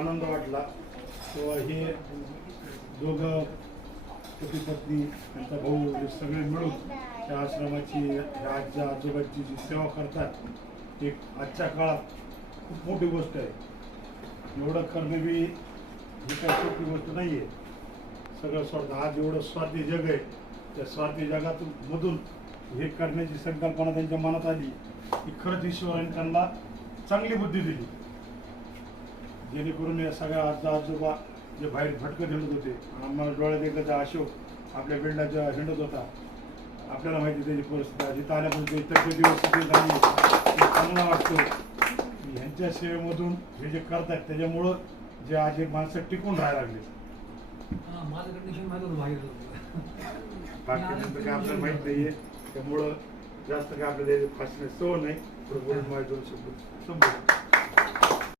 आनंद वाटला तेव्हा हे दोघं पती पत्नी त्यांचा भाऊ हे सगळे मिळून त्या आश्रमाची ह्या आजच्या आजोबांची जी सेवा करतात एक आजच्या काळात खूप मोठी गोष्ट आहे. एवढं करणे बी ही काही सोपी गोष्ट नाही आहे. सगळं स्वार्थ आज एवढं स्वार्थी जग आहे, त्या स्वार्थी जगातून मधून हे करण्याची संकल्पना त्यांच्या मनात आली की खरंच ईश्वराने त्यांना चांगली बुद्धी दिली, जेणेकरून या सगळ्या आजचा आजोबा जे बाहेर भटकत हिंडत होते. आम्हाला डोळ्यात एकदा त्या अशोक आपल्या बिल्डाच्या हिंडत होता, आपल्याला माहिती त्याची परिस्थिती जिथं आल्यापासून त्याची तब्येत व्यवस्थित झाली, चांगला वाटतो. ह्यांच्या सेवेमधून हे जे करतात त्याच्यामुळं जे आज हे माणसं टिकून राहायला लागले. माझं कंडिशन माझं बाहेर बाकी काय आपल्याला माहित नाहीये, त्यामुळं जास्त काय आपल्याला फासण्याची सवय नाही. थोडं बोलून माहिती शब्द संपलं.